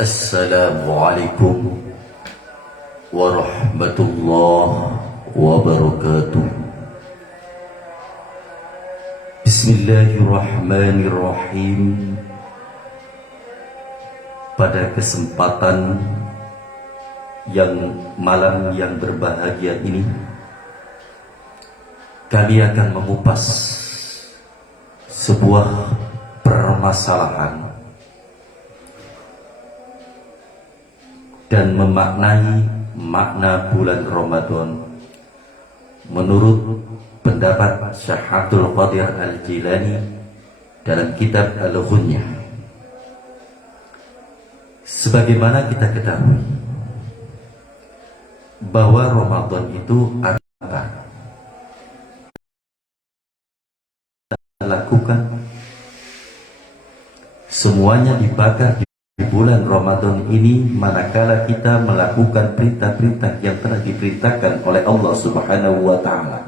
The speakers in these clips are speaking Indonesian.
Assalamualaikum warahmatullahi wabarakatuh. Bismillahirrahmanirrahim. Pada kesempatan malam yang berbahagia ini, kami akan mengupas sebuah permasalahan dan memaknai makna bulan Ramadan menurut pendapat Syekh Abdul Qadir Al-Jilani dalam kitab Al-Ghunyah. Sebagaimana kita ketahui bahwa Ramadan itu adalah lakukan semuanya dibakar di bulan Ramadan ini manakala kita melakukan perintah-perintah yang telah diperintahkan oleh Allah Subhanahu wa Ta'ala.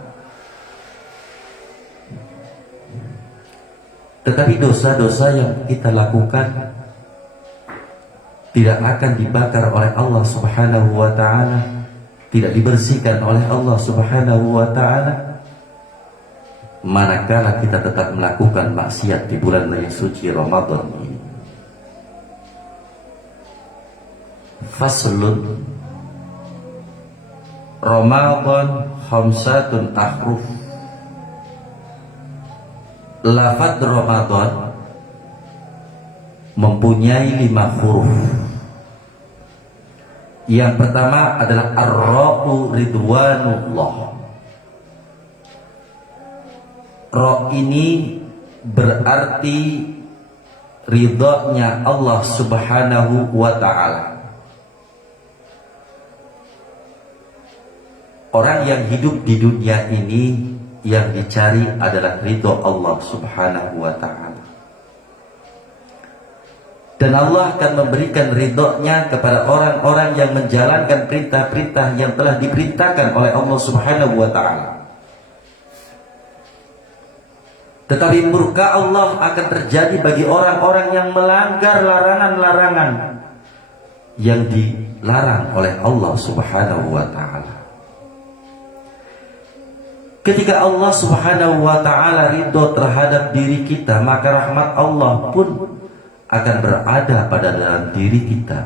Tetapi dosa-dosa yang kita lakukan tidak akan dibakar oleh Allah Subhanahu wa Ta'ala, tidak dibersihkan oleh Allah Subhanahu wa Ta'ala manakala kita tetap melakukan maksiat di bulan yang suci Ramadan ini. Faslun. Ramadan khamsatun ahruf. Lafaz Ramadan mempunyai 5 huruf. Yang pertama adalah ar-ra'u ridwanullah. Ra ini berarti ridhonya Allah Subhanahu wa Ta'ala. Orang yang hidup di dunia ini yang dicari adalah ridho Allah Subhanahu wa Ta'ala. Dan Allah akan memberikan ridhonya kepada orang-orang yang menjalankan perintah-perintah yang telah diperintahkan oleh Allah Subhanahu wa Ta'ala. Tetapi murka Allah akan terjadi bagi orang-orang yang melanggar larangan-larangan yang dilarang oleh Allah Subhanahu wa Ta'ala. Ketika Allah Subhanahu wa Ta'ala ridho terhadap diri kita, maka rahmat Allah pun akan berada pada dalam diri kita.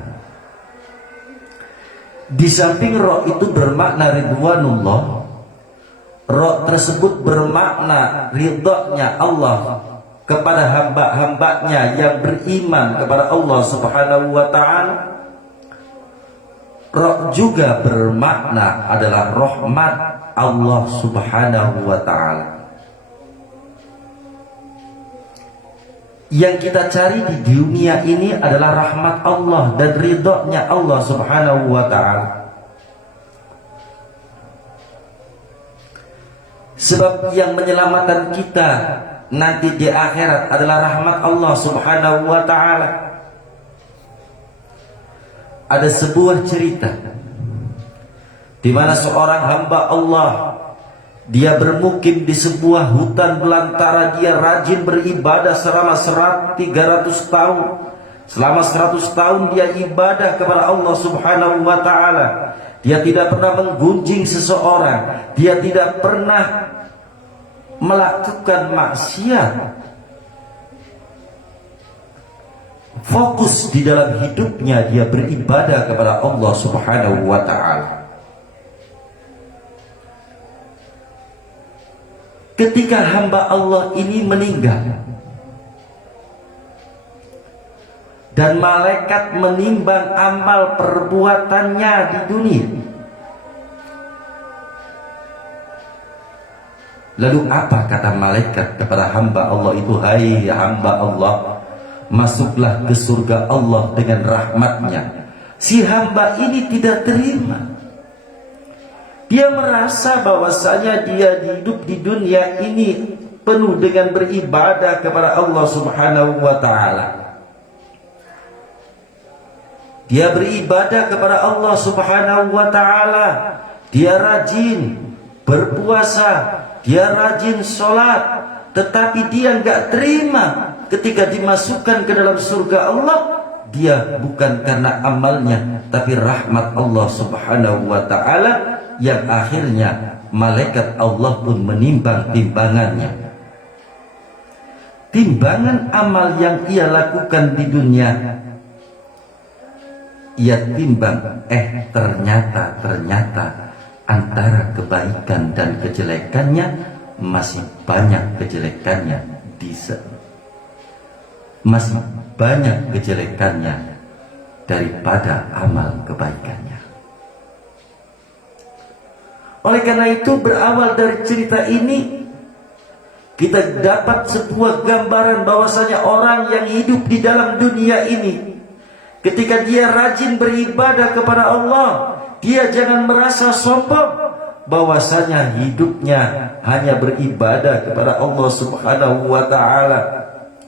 Di samping roh itu bermakna ridwanullah, roh tersebut bermakna ridhonya Allah kepada hamba-hambanya yang beriman kepada Allah Subhanahu wa Ta'ala. Roh juga bermakna adalah rahmat Allah Subhanahu wa Ta'ala. Yang kita cari di dunia ini adalah rahmat Allah dan ridhonya Allah Subhanahu wa Ta'ala. Sebab yang menyelamatkan kita nanti di akhirat adalah rahmat Allah Subhanahu wa Ta'ala. Ada sebuah cerita di mana seorang hamba Allah, dia bermukim di sebuah hutan belantara. Dia rajin beribadah selama 300 tahun. Selama 100 tahun dia ibadah kepada Allah Subhanahu wa Ta'ala. Dia tidak pernah menggunjing seseorang, dia tidak pernah melakukan maksiat. Fokus di dalam hidupnya dia beribadah kepada Allah Subhanahu wa Ta'ala. Ketika hamba Allah ini meninggal dan malaikat menimbang amal perbuatannya di dunia, lalu apa kata malaikat kepada hamba Allah itu? Hai hamba Allah, masuklah ke surga Allah dengan rahmatnya. Si hamba ini tidak terima. Dia merasa bahwasanya dia hidup di dunia ini penuh dengan beribadah kepada Allah Subhanahu wa Ta'ala. Dia beribadah kepada Allah Subhanahu wa Ta'ala. Dia rajin berpuasa, dia rajin sholat, tetapi dia nggak terima ketika dimasukkan ke dalam surga Allah, dia bukan karena amalnya, tapi rahmat Allah Subhanahu wa ta'ala, yang akhirnya malaikat Allah pun menimbang timbangannya. Timbangan amal yang ia lakukan di dunia, ia timbang, ternyata antara kebaikan dan kejelekannya masih banyak kejelekannya masih banyak kejelekannya daripada amal kebaikannya. Oleh karena itu, berawal dari cerita ini kita dapat sebuah gambaran bahwasanya orang yang hidup di dalam dunia ini, ketika dia rajin beribadah kepada Allah, dia jangan merasa sombong bahwasanya hidupnya hanya beribadah kepada Allah Subhanahu wa ta'ala,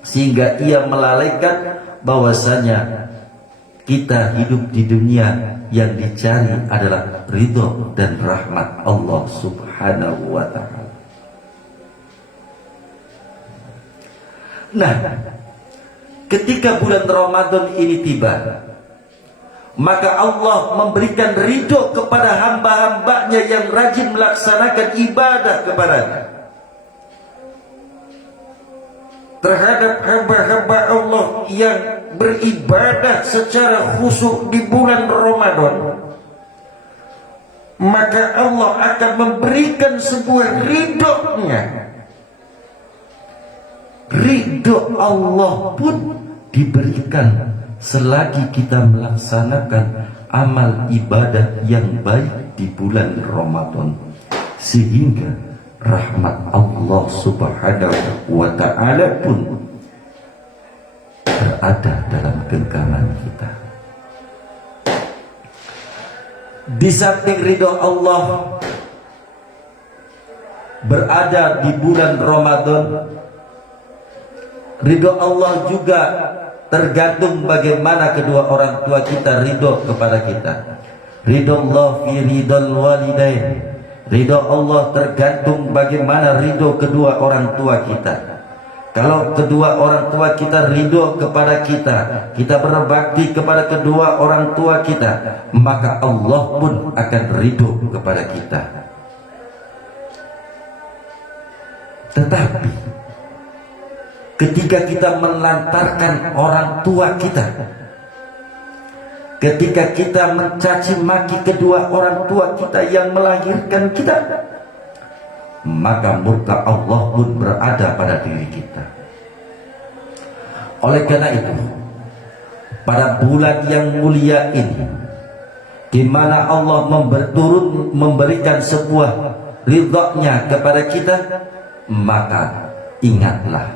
sehingga ia melalaikan bahwasanya kita hidup di dunia yang dicari adalah ridho dan rahmat Allah Subhanahu wa ta'ala. Nah, ketika bulan Ramadan ini tiba, maka Allah memberikan ridho kepada hamba-hambanya yang rajin melaksanakan ibadah kepadanya. Terhadap hamba-hamba Allah yang beribadah secara khusyuk di bulan Ramadan, maka Allah akan memberikan sebuah ridho-Nya. Ridho Allah pun diberikan selagi kita melaksanakan amal ibadah yang baik di bulan Ramadan, sehingga rahmat Allah Subhanahu wa ta'ala pun berada dalam genggaman kita. Di samping ridho Allah berada di bulan Ramadan, ridho Allah juga tergantung bagaimana kedua orang tua kita ridho kepada kita. Ridho Allah fi ridhal walidain. Ridho Allah tergantung bagaimana ridho kedua orang tua kita. Kalau kedua orang tua kita ridho kepada kita, kita berbakti kepada kedua orang tua kita, maka Allah pun akan ridho kepada kita. Tetapi ketika kita melantarkan orang tua kita, ketika kita mencaci maki kedua orang tua kita yang melahirkan kita, maka murka Allah pun berada pada diri kita. Oleh karena itu, pada bulan yang mulia ini, di mana Allah memberikan sebuah ridha-Nya kepada kita, maka ingatlah,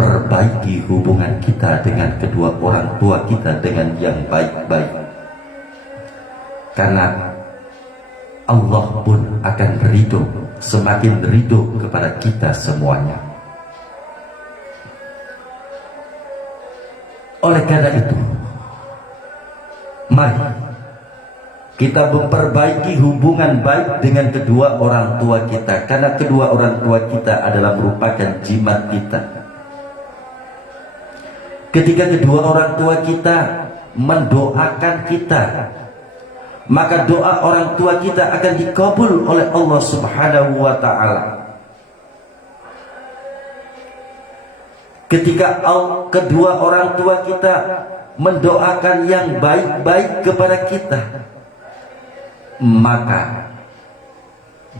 perbaiki hubungan kita dengan kedua orang tua kita dengan yang baik-baik, karena Allah pun akan ridho, semakin ridho kepada kita semuanya. Oleh karena itu, mari kita memperbaiki hubungan baik dengan kedua orang tua kita, karena kedua orang tua kita adalah merupakan jimat kita. Ketika kedua orang tua kita mendoakan kita, maka doa orang tua kita akan dikabul oleh Allah Subhanahu wa ta'ala. Ketika kedua orang tua kita mendoakan yang baik-baik kepada kita, maka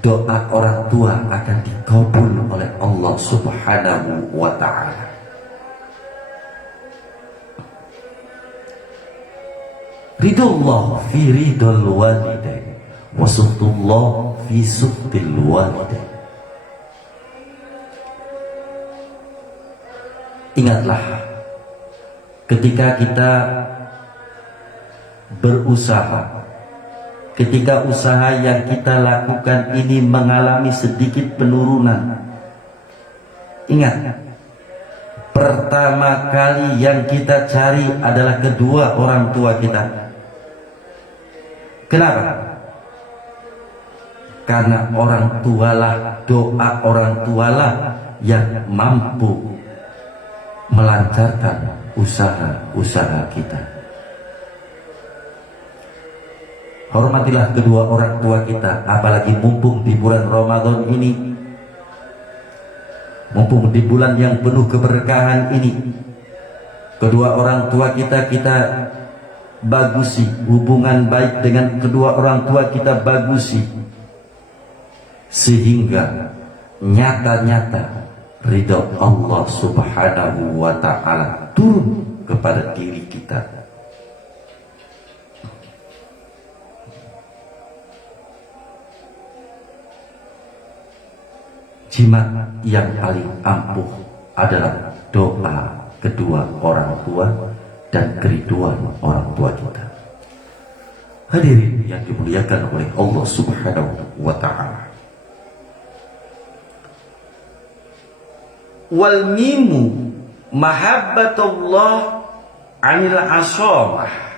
doa orang tua akan dikabul oleh Allah Subhanahu wa ta'ala. Ridullah fi ridul walidain wa suhtullah fi suhtil walidain. Ingatlah, ketika kita berusaha, ketika usaha yang kita lakukan ini mengalami sedikit penurunan, ingat, pertama kali yang kita cari adalah kedua orang tua kita. Kenapa? Karena orang tualah, doa orang tualah yang mampu melancarkan usaha-usaha kita. Hormatilah kedua orang tua kita, apalagi mumpung di bulan Ramadan ini, mumpung di bulan yang penuh keberkahan ini. Kedua orang tua kita bagusi, hubungan baik dengan kedua orang tua kita bagusi, sehingga nyata-nyata ridha Allah Subhanahu wa ta'ala turun kepada diri kita. Jimat yang paling ampuh adalah doa kedua orang tua dan keriduan orang tua kita. Hadirin yang dimuliakan oleh Allah Subhanahu wa ta'ala. Wal mimu mahabbatullah anil asamah.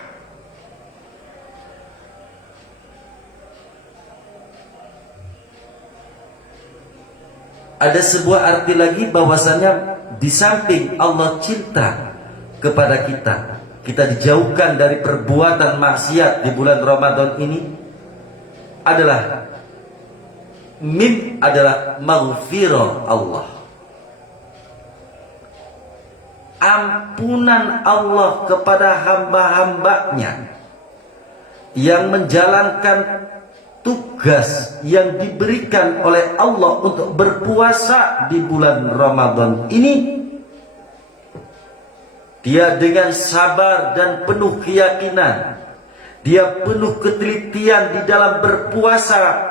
Ada sebuah arti lagi bahwasanya di samping Allah cinta kepada kita, kita dijauhkan dari perbuatan maksiat di bulan Ramadan ini, adalah mim adalah maghfirah Allah, ampunan Allah kepada hamba-hambanya yang menjalankan tugas yang diberikan oleh Allah untuk berpuasa di bulan Ramadan ini. Dia dengan sabar dan penuh keyakinan, dia penuh ketelitian di dalam berpuasa.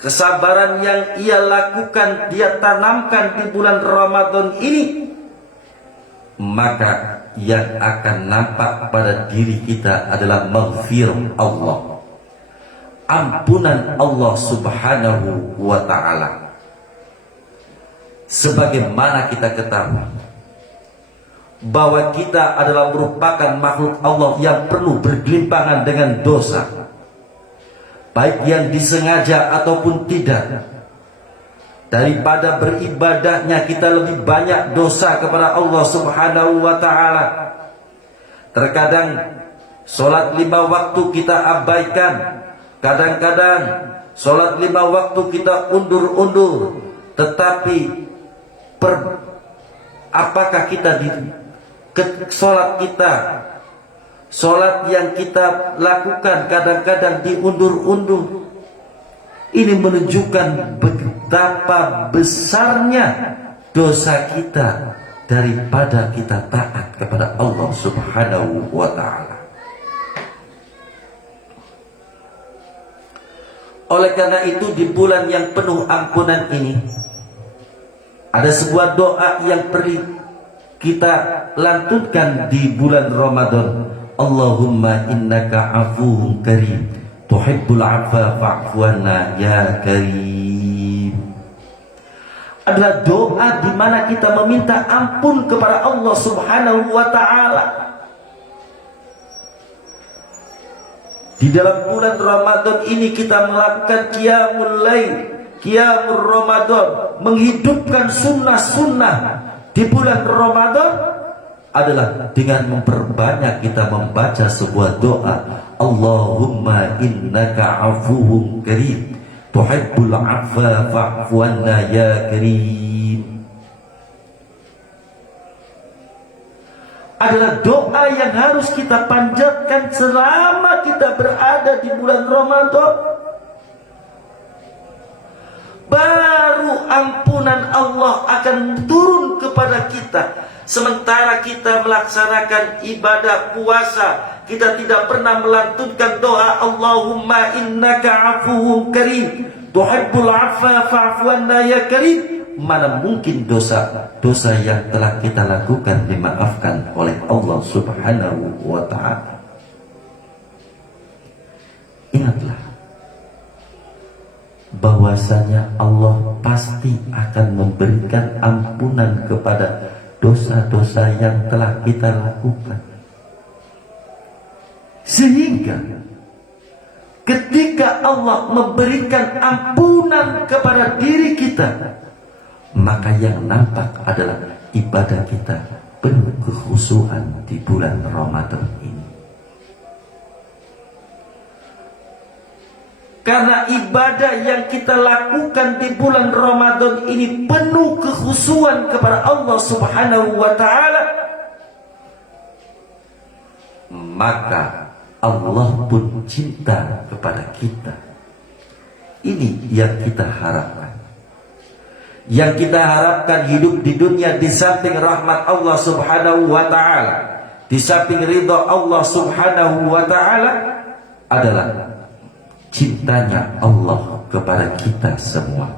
Kesabaran yang ia lakukan, dia tanamkan di bulan Ramadan ini, maka yang akan nampak pada diri kita adalah maghfirah Allah, ampunan Allah Subhanahu wa ta'ala. Sebagaimana kita ketahui bahwa kita adalah merupakan makhluk Allah yang penuh bergelimpangan dengan dosa, baik yang disengaja ataupun tidak. Daripada beribadahnya kita lebih banyak dosa kepada Allah Subhanahu wa ta'ala. Terkadang sholat 5 waktu kita abaikan, kadang-kadang sholat 5 waktu kita undur-undur. Tetapi apakah kita di sholat kita, sholat yang kita lakukan kadang-kadang diundur-undur? Ini menunjukkan betapa besarnya dosa kita daripada kita taat kepada Allah Subhanahu wa ta'ala. Oleh karena itu, di bulan yang penuh ampunan ini, ada sebuah doa yang perlu kita lantunkan di bulan Ramadan. Allahumma innaka afuwun karim, tuhibbul afwa fa'fu anna ya karim. Adalah doa di mana kita meminta ampun kepada Allah Subhanahu wa ta'ala. Di dalam bulan Ramadan ini kita melakukan qiyamul lail, qiyamul Ramadan, menghidupkan sunnah-sunnah di bulan Ramadan adalah dengan memperbanyak kita membaca sebuah doa. Allahumma innaka afuwun karim, tuhibbul afwa fa'fu anna ya karim. Adalah doa yang harus kita panjatkan selama kita berada di bulan Ramadan. Baru ampunan Allah akan turun kepada kita. Sementara kita melaksanakan ibadah puasa, kita tidak pernah melantunkan doa Allahumma innaka afuwun karim, tuhibbul afwa fa'fu anna ya karim. Mana mungkin dosa yang telah kita lakukan dimaafkan oleh Allah Subhanahu wa ta'ala. Ingatlah bahwasanya Allah pasti akan memberikan ampunan kepada dosa-dosa yang telah kita lakukan. Sehingga ketika Allah memberikan ampunan kepada diri kita, maka yang nampak adalah ibadah kita penuh kekhusyuan di bulan Ramadan ini. Karena ibadah yang kita lakukan di bulan Ramadan ini penuh kekhusyuan kepada Allah Subhanahu wa ta'ala, maka Allah pun cinta kepada kita. Ini yang kita harapkan. Yang kita harapkan hidup di dunia di samping rahmat Allah Subhanahu wa ta'ala, di samping ridha Allah Subhanahu wa ta'ala, adalah cintanya Allah kepada kita semua.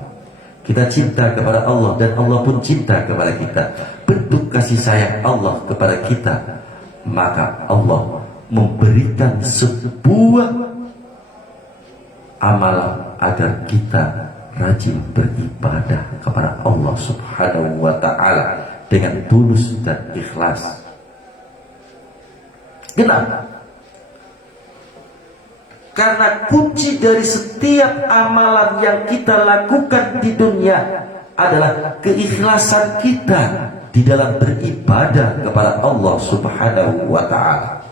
Kita cinta kepada Allah dan Allah pun cinta kepada kita. Bentuk kasih sayang Allah kepada kita, maka Allah memberikan sebuah amalan agar kita rajin beribadah kepada Allah Subhanahu wa ta'ala dengan tulus dan ikhlas. Kenapa? Karena kunci dari setiap amalan yang kita lakukan di dunia adalah keikhlasan kita di dalam beribadah kepada Allah Subhanahu wa ta'ala.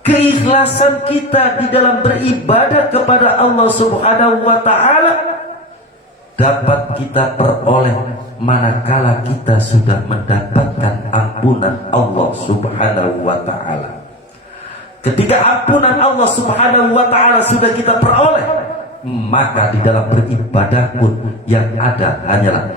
Keikhlasan kita di dalam beribadah kepada Allah Subhanahu wa ta'ala dapat kita peroleh manakala kita sudah mendapatkan ampunan Allah Subhanahu wa ta'ala. Ketika ampunan Allah Subhanahu wa ta'ala sudah kita peroleh, maka di dalam beribadah pun yang ada hanyalah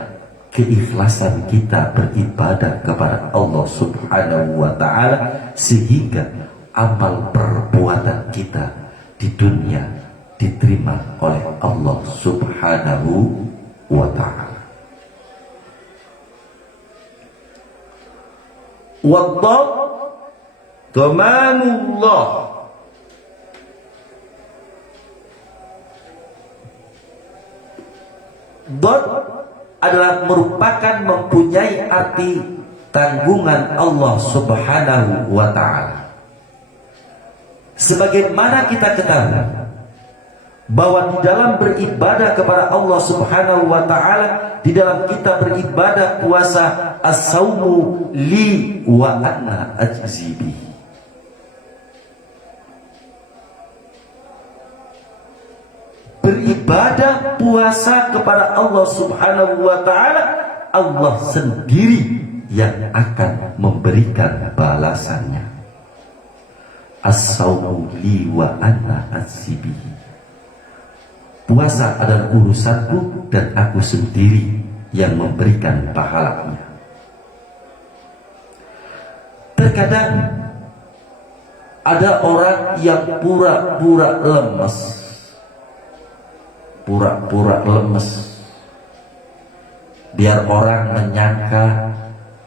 keikhlasan kita beribadah kepada Allah Subhanahu wa ta'ala, sehingga amal perbuatan kita di dunia diterima oleh Allah Subhanahu wa ta'ala. Waddah dhamanullah, dhad adalah merupakan mempunyai arti tanggungan Allah Subhanahu wa ta'ala. Sebagaimana kita ketahui bahwa di dalam beribadah kepada Allah Subhanahu wa ta'ala, di dalam kita beribadah puasa, as-saumu li wa ana ajzi bihi. Beribadah puasa kepada Allah Subhanahu wa ta'ala, Allah sendiri yang akan memberikan balasannya. As-saumu li wa ana ajzi bihi. Puasa adalah urusanku dan aku sendiri yang memberikan pahalanya. Terkadang ada orang yang pura-pura lemes, biar orang menyangka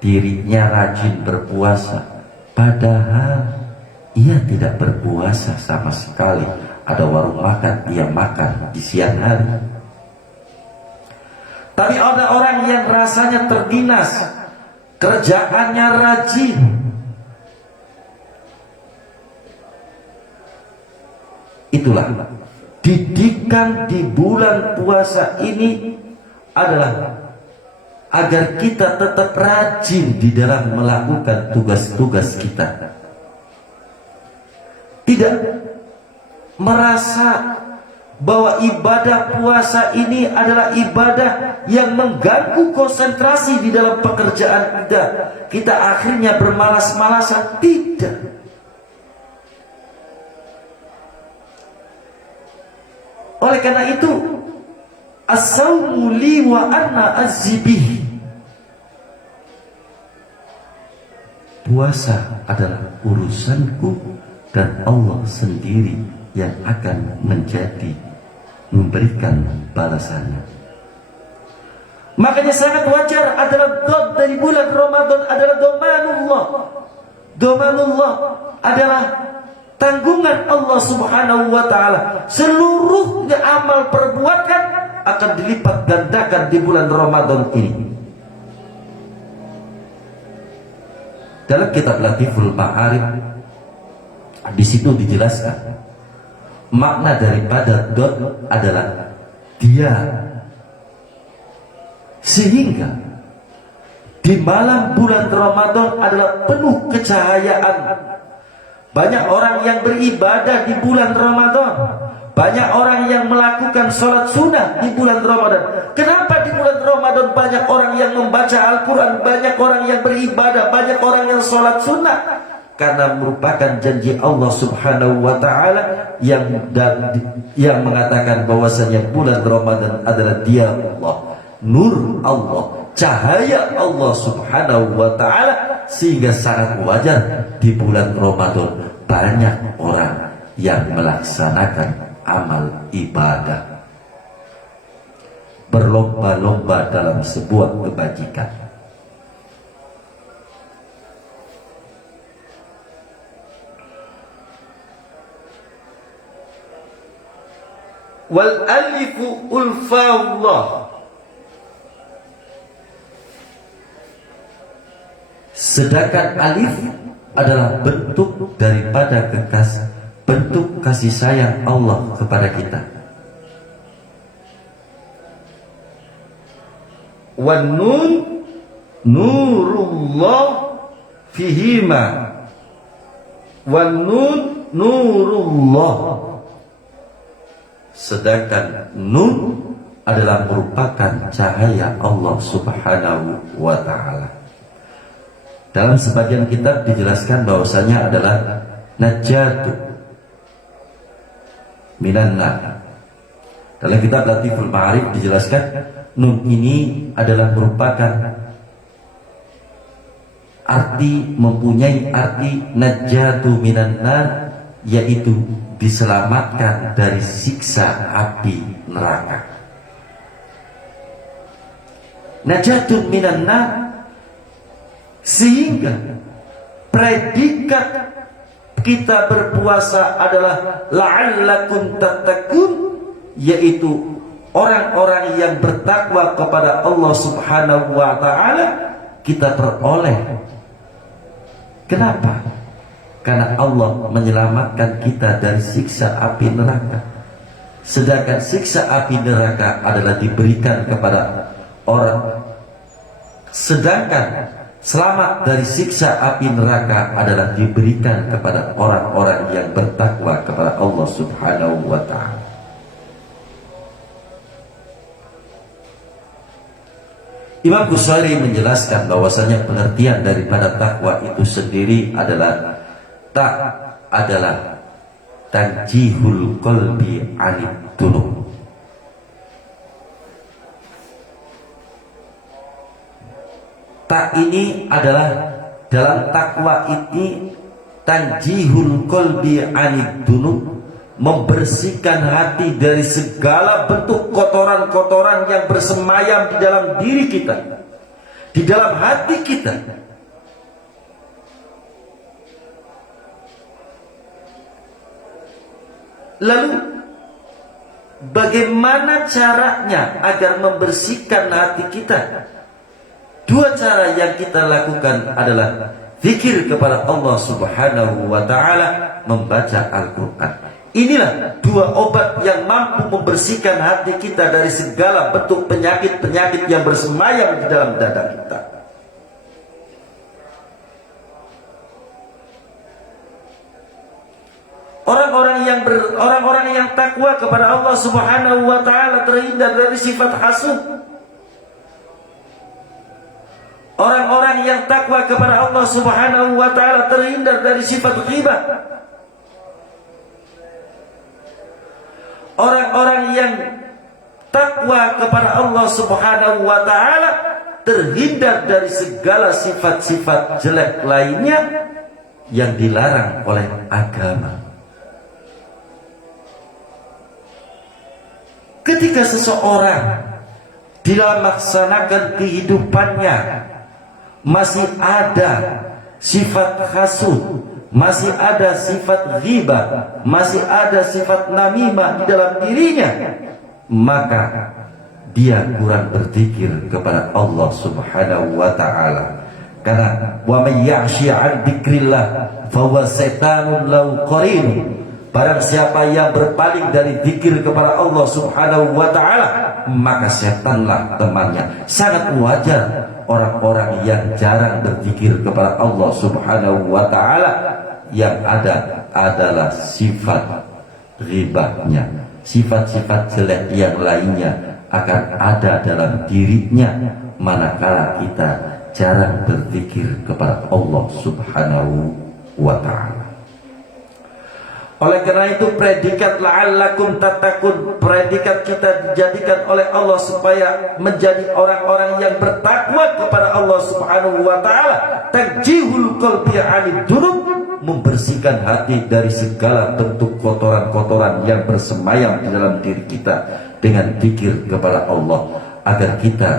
dirinya rajin berpuasa, padahal ia tidak berpuasa sama sekali. Ada warung makan, ia makan di siang hari. Tapi ada orang yang rasanya terdinas, kerjaannya rajin, itulah didikan di bulan puasa ini adalah agar kita tetap rajin di dalam melakukan tugas-tugas kita. Tidak merasa bahwa ibadah puasa ini adalah ibadah yang mengganggu konsentrasi di dalam pekerjaan kita. Kita akhirnya bermalas-malasan. Tidak. Oleh karena itu, as-saumu li wa ana ajzi bihi. Puasa adalah urusanku dan Allah sendiri yang akan memberikan balasannya. Makanya sangat wajar adalah dhad dari bulan Ramadan adalah dhamanullah. Dhamanullah adalah tanggungan Allah Subhanahu wa ta'ala. Seluruhnya amal perbuatan akan dilipat gandakan di bulan Ramadan ini. Dalam kitab Latiful Ma'arif, di situ dijelaskan makna daripada dhad adalah dia, sehingga di malam bulan Ramadan adalah penuh kecahayaan. Banyak orang yang beribadah di bulan Ramadan. Banyak orang yang melakukan sholat sunnah di bulan Ramadan. Kenapa di bulan Ramadan banyak orang yang membaca Al-Quran, banyak orang yang beribadah, banyak orang yang sholat sunnah? Karena merupakan janji Allah Subhanahu wa Ta'ala yang mengatakan bahwasanya bulan Ramadan adalah dia Allah, nur Allah, cahaya Allah Subhanahu wa Ta'ala, sehingga sangat wajar di bulan Ramadan banyak orang yang melaksanakan amal ibadah, berlomba-lomba dalam sebuah kebajikan. Wal alifu ulfallah, sedangkan alif adalah bentuk daripada bentuk kasih sayang Allah kepada kita. Wan nun nurullah fihima, wan nun nurullah, sedangkan nun adalah merupakan cahaya Allah Subhanahu wa Ta'ala. Dalam sebagian kitab dijelaskan bahwasanya adalah najatu minan nar. Dalam kitab Latiful Ma'arif dijelaskan nun ini adalah merupakan mempunyai arti najatu minan nar, yaitu diselamatkan dari siksa api neraka. Najatun minan nar, sehingga predikat kita berpuasa adalah la'allakum tattaqun, yaitu orang-orang yang bertakwa kepada Allah Subhanahu wa Ta'ala kita peroleh. Kenapa? Karena Allah menyelamatkan kita dari siksa api neraka. Sedangkan siksa api neraka adalah diberikan kepada orang. Sedangkan selamat dari siksa api neraka adalah diberikan kepada orang-orang yang bertakwa kepada Allah Subhanahu wa Ta'ala. Imam Ghazali menjelaskan bahwasanya pengertian daripada takwa itu sendiri adalah tanjihul qalbi anid dunub. Tak ini adalah dalam takwa ini tanjihul qalbi anid dunub, membersihkan hati dari segala bentuk kotoran-kotoran yang bersemayam di dalam diri kita, di dalam hati kita. Lalu bagaimana caranya agar membersihkan hati kita? Dua cara yang kita lakukan adalah zikir kepada Allah Subhanahu wa Ta'ala, membaca Al-Quran. Inilah dua obat yang mampu membersihkan hati kita dari segala bentuk penyakit-penyakit yang bersemayam di dalam dada kita. Orang-orang yang takwa kepada Allah Subhanahu wa Ta'ala terhindar dari sifat hasud. Orang-orang yang takwa kepada Allah Subhanahu wa Ta'ala terhindar dari sifat ghibah. Orang-orang yang takwa kepada Allah Subhanahu wa Ta'ala terhindar dari segala sifat-sifat jelek lainnya yang dilarang oleh agama. Ketika seseorang di dalam melaksanakan kehidupannya masih ada sifat hasud, masih ada sifat ghibah, masih ada sifat namimah di dalam dirinya, maka dia kurang berzikir kepada Allah Subhanahu wa Ta'ala. Karena wa may ya'shi 'an dzikrillah fa huwa saitanun lahu qarin. Barang siapa yang berpaling dari zikir kepada Allah Subhanahu wa ta'ala, maka setanlah temannya. Sangat wajar orang-orang yang jarang berzikir kepada Allah Subhanahu wa ta'ala, yang ada adalah sifat ghibahnya, sifat-sifat jelek yang lainnya akan ada dalam dirinya manakala kita jarang berzikir kepada Allah Subhanahu wa ta'ala. Oleh karena itu, predikat la'allakum tattaqun, predikat kita dijadikan oleh Allah supaya menjadi orang-orang yang bertakwa kepada Allah Subhanahu wa ta'ala. Tajihul qalbi 'anid dzunub, membersihkan hati dari segala bentuk kotoran-kotoran yang bersemayam di dalam diri kita dengan zikir kepada Allah, agar kita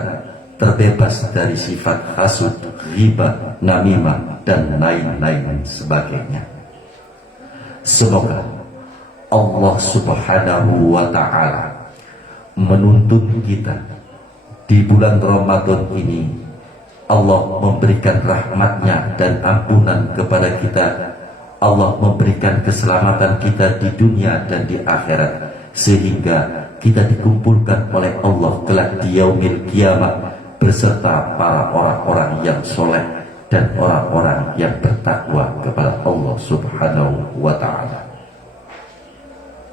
terbebas dari sifat hasud, ghibah, namimah, dan lain-lain sebagainya. Semoga Allah Subhanahu wa ta'ala menuntun kita di bulan Ramadan ini. Allah memberikan rahmatnya dan ampunan kepada kita. Allah memberikan keselamatan kita di dunia dan di akhirat, sehingga kita dikumpulkan oleh Allah kelak di yaumil kiamat beserta para orang-orang yang soleh dan orang-orang yang bertakwa kepada Allah Subhanahu wa ta'ala.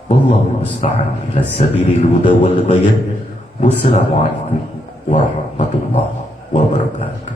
Wallahu musta'an ila sabilil huda wal bayan. Wassalamualaikum warahmatullahi wabarakatuh.